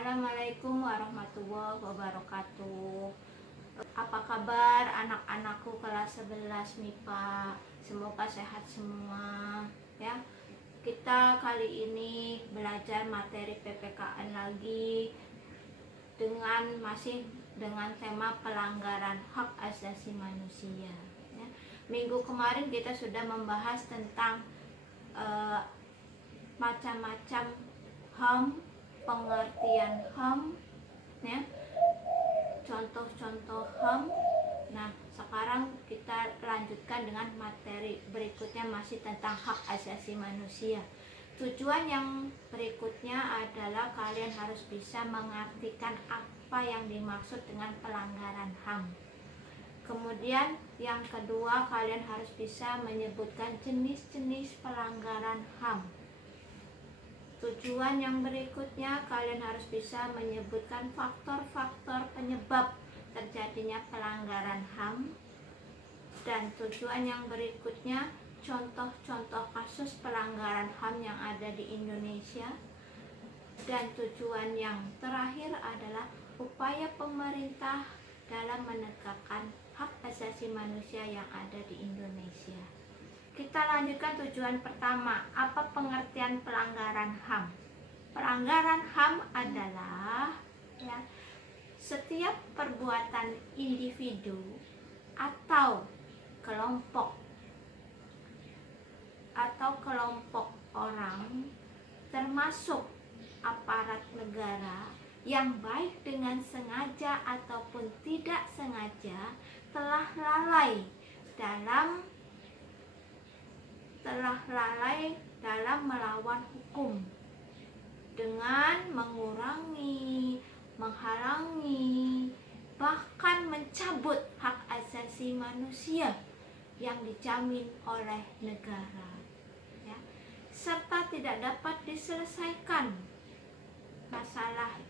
Assalamualaikum warahmatullahi wabarakatuh. Apa kabar anak-anakku kelas 11 MIPA? Semoga sehat semua ya. Kita kali ini belajar materi PPKN lagi masih dengan tema pelanggaran hak asasi manusia ya. Minggu kemarin kita sudah membahas tentang macam-macam HAM, pengertian HAM ya, contoh-contoh HAM. Nah, sekarang kita lanjutkan dengan materi berikutnya masih tentang hak asasi manusia. Tujuan yang berikutnya adalah kalian harus bisa mengartikan apa yang dimaksud dengan pelanggaran HAM. Kemudian yang kedua, kalian harus bisa menyebutkan jenis-jenis pelanggaran HAM. Tujuan yang berikutnya, kalian harus bisa menyebutkan faktor-faktor penyebab terjadinya pelanggaran HAM. Dan tujuan yang berikutnya, contoh-contoh kasus pelanggaran HAM yang ada di Indonesia. Dan tujuan yang terakhir adalah upaya pemerintah dalam menegakkan hak asasi manusia yang ada di Indonesia. Kita lanjutkan tujuan pertama. Apa pengertian pelanggaran HAM? Pelanggaran HAM adalah ya, setiap perbuatan individu atau kelompok orang, termasuk aparat negara, yang baik dengan sengaja ataupun tidak sengaja telah lalai dalam melawan hukum dengan mengurangi, menghalangi, bahkan mencabut hak asasi manusia yang dijamin oleh negara ya, serta tidak dapat diselesaikan masalah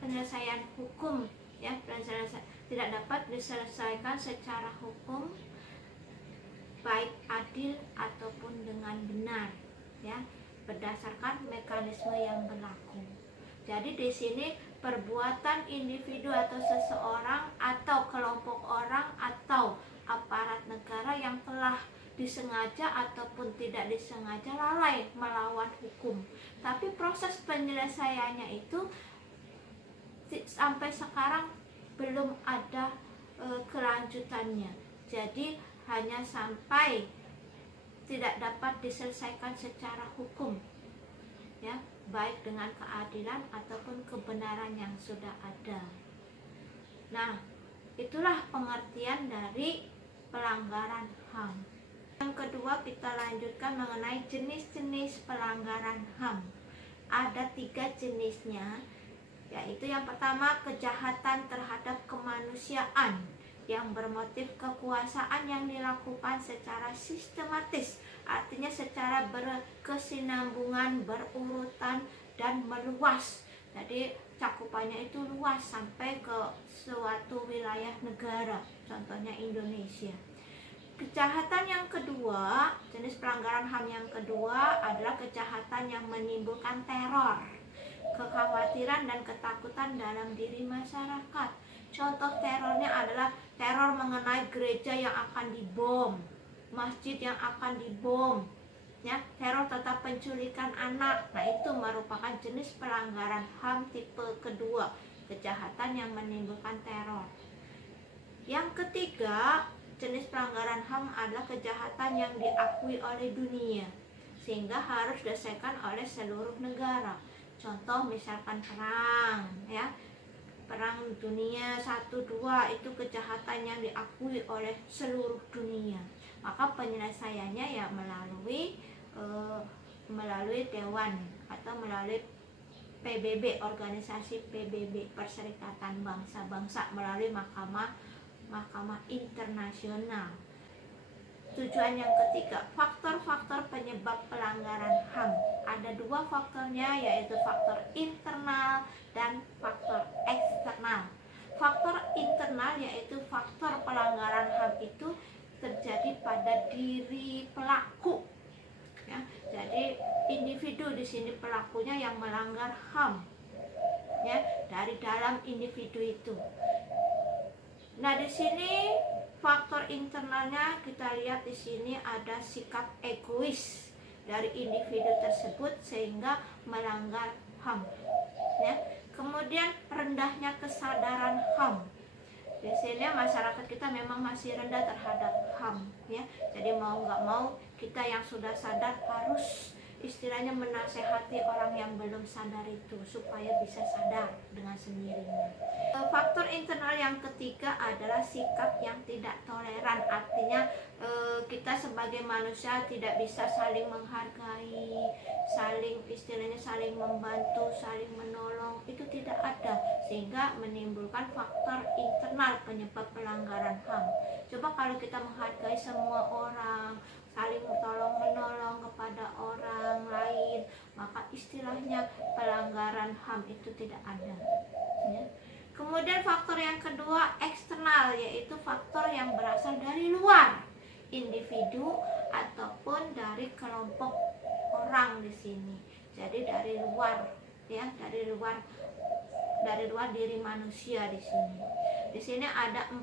penyelesaian hukum ya, tidak dapat diselesaikan secara hukum baik adil ataupun dengan benar ya, berdasarkan mekanisme yang berlaku. Jadi di sini perbuatan individu atau seseorang atau kelompok orang atau aparat negara yang telah disengaja ataupun tidak disengaja lalai melawan hukum, tapi proses penyelesaiannya itu sampai sekarang belum ada kelanjutannya. Jadi hanya sampai tidak dapat diselesaikan secara hukum ya, baik dengan keadilan ataupun kebenaran yang sudah ada. Nah, itulah pengertian dari pelanggaran HAM. Yang kedua, kita lanjutkan mengenai jenis-jenis pelanggaran HAM. Ada 3 jenisnya, yaitu yang pertama, kejahatan terhadap kemanusiaan yang bermotif kekuasaan yang dilakukan secara sistematis, artinya secara berkesinambungan, berurutan, dan meluas. Jadi cakupannya itu luas sampai ke suatu wilayah negara, contohnya Indonesia. Kejahatan yang kedua, jenis pelanggaran HAM yang kedua adalah kejahatan yang menimbulkan teror, kekhawatiran dan ketakutan dalam diri masyarakat. Contoh terornya adalah teror mengenai gereja yang akan dibom, masjid yang akan dibom, ya, teror tentang penculikan anak. Nah, itu merupakan jenis pelanggaran HAM tipe kedua, kejahatan yang menimbulkan teror. Yang ketiga, jenis pelanggaran HAM adalah kejahatan yang diakui oleh dunia sehingga harus diselesaikan oleh seluruh negara. Contoh misalkan perang ya, Perang Dunia 1-2 itu kejahatan yang diakui oleh seluruh dunia. Maka penyelesaiannya ya melalui dewan atau melalui PBB, organisasi PBB, Perserikatan Bangsa-Bangsa, melalui mahkamah internasional. Tujuan yang ketiga, faktor-faktor penyebab pelanggaran HAM. Ada 2 faktornya, yaitu faktor internal dan faktor eksternal. Faktor internal yaitu faktor pelanggaran HAM itu terjadi pada diri pelaku. Ya, jadi individu di sini pelakunya yang melanggar HAM. Ya, dari dalam individu itu. Nah, di sini faktor internalnya kita lihat di sini ada sikap egois dari individu tersebut sehingga melanggar HAM. Ya. Kemudian rendahnya kesadaran HAM. Di sini masyarakat kita memang masih rendah terhadap HAM, ya. Jadi mau nggak mau kita yang sudah sadar harus istilahnya menasehati orang yang belum sadar itu supaya bisa sadar dengan sendirinya. Faktor internal yang ketiga adalah sikap yang tidak toleran, artinya kita sebagai manusia tidak bisa saling menghargai, saling membantu, saling menolong, itu tidak ada, sehingga menimbulkan faktor internal penyebab pelanggaran HAM. Coba kalau kita menghargai semua orang, saling tolong menolong kepada orang lain, maka istilahnya pelanggaran HAM itu tidak ada, ya. Kemudian faktor yang kedua eksternal, yaitu faktor yang berasal dari luar individu ataupun dari kelompok orang di sini. Jadi dari luar, ya, dari luar diri manusia di sini. Di sini ada 4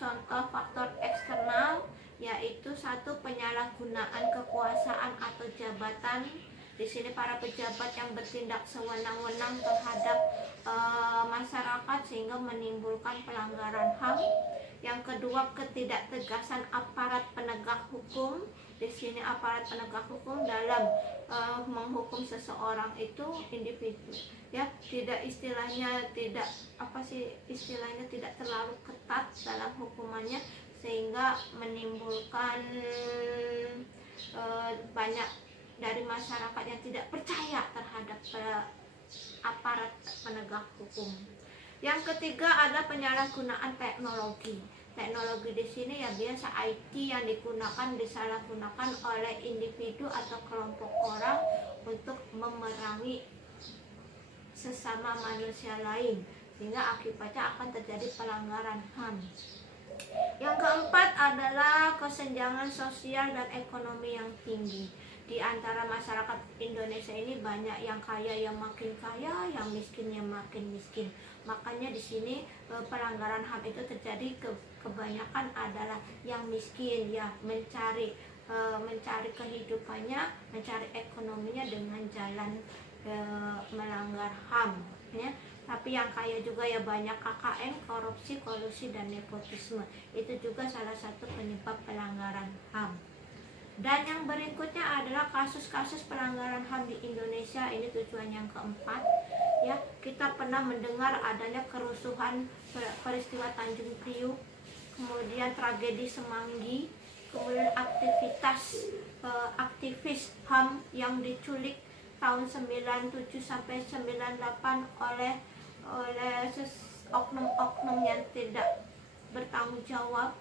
contoh faktor eksternal, yaitu 1, penyalahgunaan kekuasaan atau jabatan. Di sini para pejabat yang bertindak sewenang-wenang terhadap masyarakat sehingga menimbulkan pelanggaran HAM. Yang kedua, ketidaktegasan aparat penegak hukum. Di sini aparat penegak hukum dalam menghukum seseorang itu individu, ya, tidak terlalu ketat dalam hukumannya sehingga menimbulkan banyak dari masyarakat yang tidak percaya terhadap aparat penegak hukum. Yang ketiga adalah penyalahgunaan teknologi. Teknologi di sini ya biasa IT yang disalahgunakan oleh individu atau kelompok orang untuk memerangi sesama manusia lain, sehingga akibatnya akan terjadi pelanggaran HAM. Yang keempat adalah kesenjangan sosial dan ekonomi yang tinggi. Di antara masyarakat Indonesia ini banyak yang kaya yang makin kaya, yang miskin yang makin miskin. Makanya di sini pelanggaran HAM itu terjadi kebanyakan adalah yang miskin, ya, mencari kehidupannya, mencari ekonominya dengan jalan melanggar HAM, ya. Tapi yang kaya juga ya banyak KKN, korupsi, kolusi, dan nepotisme. Itu juga salah satu penyebab pelanggaran HAM. Dan yang berikutnya adalah kasus-kasus pelanggaran HAM di Indonesia. Ini tujuan yang keempat, ya. Kita pernah mendengar adanya kerusuhan peristiwa Tanjung Priuk, kemudian tragedi Semanggi, kemudian aktivis HAM yang diculik tahun 97 sampai 98 oleh oknum-oknum yang tidak bertanggung jawab.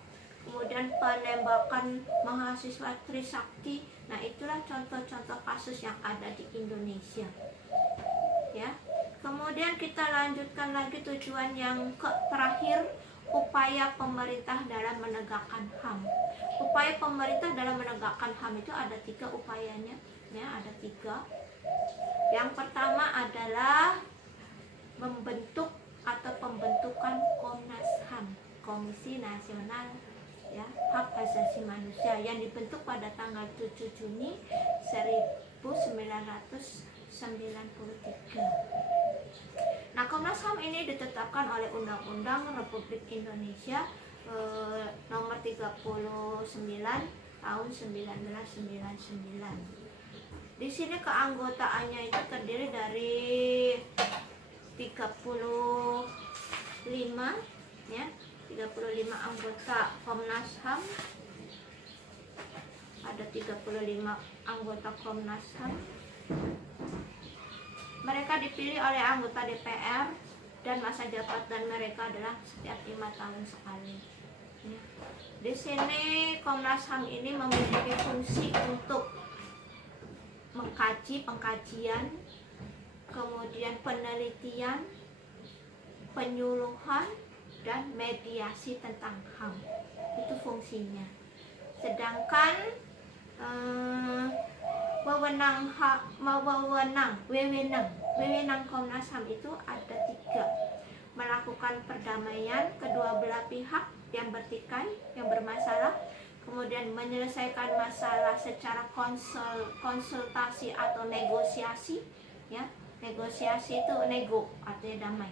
Kemudian penembakan mahasiswa Trisakti. Nah, itulah contoh-contoh kasus yang ada di Indonesia, ya. Kemudian kita lanjutkan lagi tujuan yang terakhir, upaya pemerintah dalam menegakkan HAM. Upaya pemerintah dalam menegakkan HAM itu ada 3 upayanya, ya, ada 3. Yang pertama adalah membentuk atau pembentukan Komnas HAM, Komisi Nasional, ya, Hak Asasi Manusia, yang dibentuk pada tanggal 7 Juni 1993. Nah, Komnas HAM ini ditetapkan oleh Undang-Undang Republik Indonesia nomor 39 tahun 1999. Di sini keanggotaannya itu terdiri dari 35, ya. 35 anggota Komnas HAM. Ada 35 anggota Komnas HAM. Mereka dipilih oleh anggota DPR dan masa jabatan mereka adalah setiap 5 tahun sekali. Ya. Di sini Komnas HAM ini memiliki fungsi untuk mengkaji pengkajian, kemudian penelitian, penyuluhan, dan mediasi tentang HAM. Itu fungsinya. Sedangkan wewenang Komnas HAM itu ada 3. melakukan perdamaian kedua belah pihak yang bertikai, yang bermasalah, kemudian menyelesaikan masalah secara konsultasi atau negosiasi, ya. Negosiasi itu nego, artinya damai.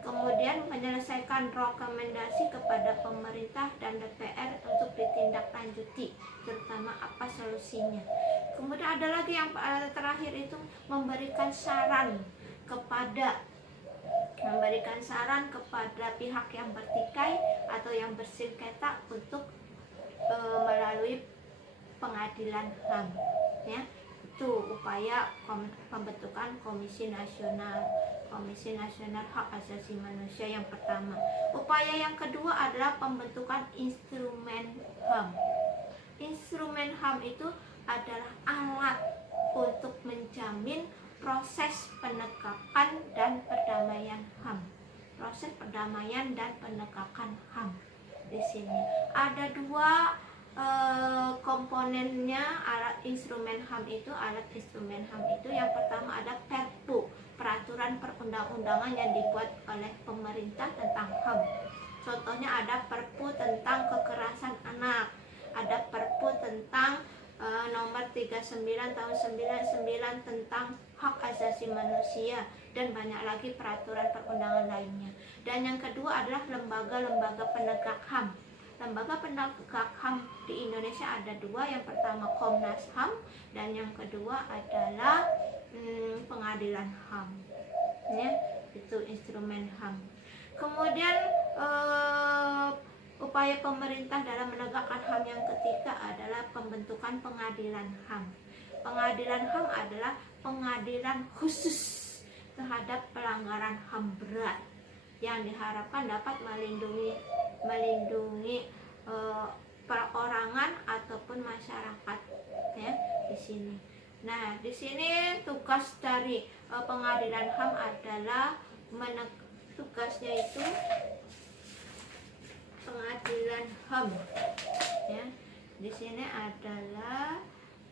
Kemudian menyelesaikan rekomendasi kepada pemerintah dan DPR untuk ditindaklanjuti, terutama apa solusinya. Kemudian ada lagi yang terakhir itu memberikan saran kepada pihak yang bertikai atau yang bersengketa untuk melalui pengadilan HAM, ya. Itu upaya pembentukan Komisi Nasional Hak Asasi Manusia yang pertama. Upaya yang kedua adalah pembentukan instrumen HAM. Instrumen HAM itu adalah alat untuk menjamin proses penegakan dan perdamaian HAM. Proses perdamaian dan penegakan HAM. Di sini ada dua komponennya alat instrumen HAM itu. Yang pertama ada Perpu, peraturan perundang-undangan yang dibuat oleh pemerintah tentang HAM. Contohnya ada Perpu tentang kekerasan anak, ada Perpu tentang nomor 39 tahun 99 tentang hak asasi manusia, dan banyak lagi peraturan perundangan lainnya. Dan yang kedua adalah lembaga-lembaga penegak HAM. Lembaga penegak HAM di Indonesia ada dua. Yang pertama Komnas HAM, dan yang kedua adalah pengadilan HAM, ya. Itu instrumen HAM. Kemudian upaya pemerintah dalam menegakkan HAM yang ketiga adalah pembentukan pengadilan HAM. Pengadilan HAM adalah pengadilan khusus terhadap pelanggaran HAM berat yang diharapkan dapat melindungi perorangan ataupun masyarakat, ya, di sini. Nah, di sini tugas dari pengadilan HAM adalah tugasnya itu pengadilan HAM, ya. Di sini adalah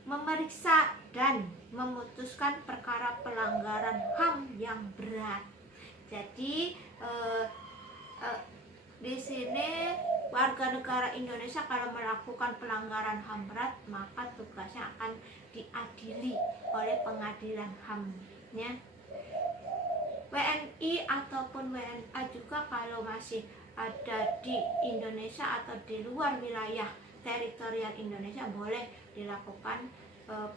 memeriksa dan memutuskan perkara pelanggaran HAM yang berat. Jadi di sini warga negara Indonesia kalau melakukan pelanggaran HAM berat, maka tugasnya akan diadili oleh pengadilan HAM, ya. WNI ataupun WNA juga kalau masih ada di Indonesia atau di luar wilayah teritorial Indonesia boleh dilakukan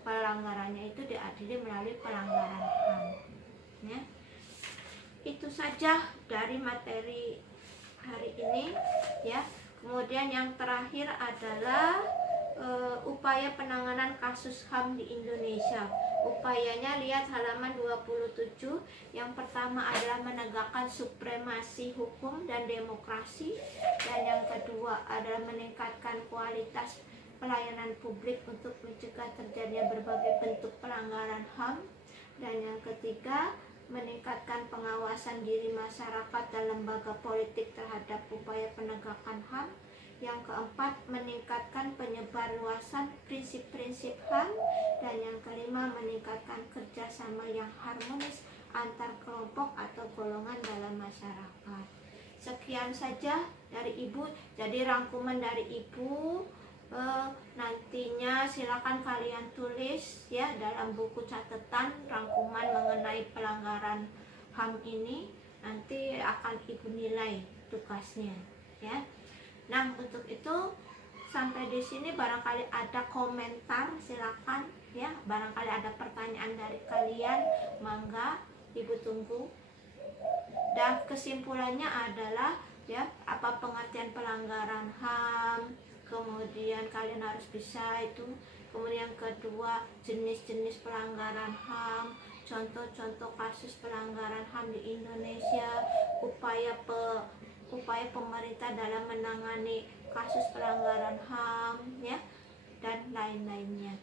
pelanggarannya itu diadili melalui pelanggaran HAM, ya. Itu saja dari materi hari ini, ya. Kemudian yang terakhir adalah upaya penanganan kasus HAM di Indonesia. Upayanya lihat halaman 27. Yang pertama adalah menegakkan supremasi hukum dan demokrasi, dan yang kedua adalah meningkatkan kualitas pelayanan publik untuk mencegah terjadinya berbagai bentuk pelanggaran HAM, dan yang ketiga meningkatkan pengawasan diri masyarakat dan lembaga politik terhadap upaya penegakan HAM. Yang keempat, meningkatkan penyebarluasan prinsip-prinsip HAM, dan yang kelima meningkatkan kerjasama yang harmonis antar kelompok atau golongan dalam masyarakat. Sekian saja dari Ibu. Jadi rangkuman dari Ibu nantinya silakan kalian tulis, ya, dalam buku catatan rangkuman mengenai pelanggaran HAM ini. Nanti akan Ibu nilai tugasnya, ya. Nah, untuk itu sampai di sini. Barangkali ada komentar, silakan, ya. Barangkali ada pertanyaan dari kalian, mangga Ibu tunggu. Dan kesimpulannya adalah, ya, apa pengertian pelanggaran HAM, kemudian kalian harus bisa itu. Kemudian kedua, jenis-jenis pelanggaran HAM, contoh-contoh kasus pelanggaran HAM di Indonesia, upaya pemerintah dalam menangani kasus pelanggaran HAM, ya, dan lain-lainnya.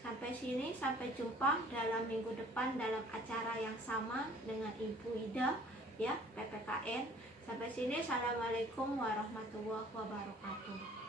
Sampai sini, sampai jumpa dalam minggu depan dalam acara yang sama dengan Ibu Ida, ya, PPKN. Sampai sini, assalamualaikum warahmatullahi wabarakatuh.